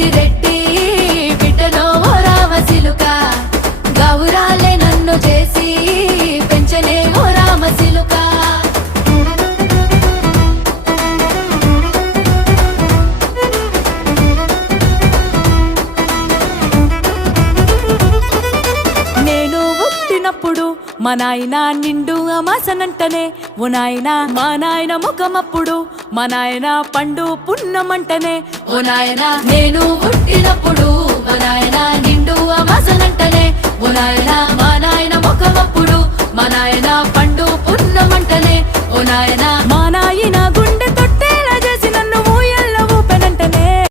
పెద్దిరెడ్డి బిడ్డలో ఓ రామసిలుక గౌరాలే నన్ను చేసి పెంచనే ఓ రామసిలుక నేను పుట్టినప్పుడు మా నాయన నిండు అమాసనంటనే ఓ నాయన మా నాయన ముఖమప్పుడు మా నాయన పండు పున్నమంటనే ఓ నాయన నేను పుట్టినప్పుడు మా నాయన నిండు అమాసనంటనే ఓ నాయన మా నాయన ముఖమప్పుడు మా నాయన పండు పున్నమంటనే ఓ నాయన మా నాయన గుండె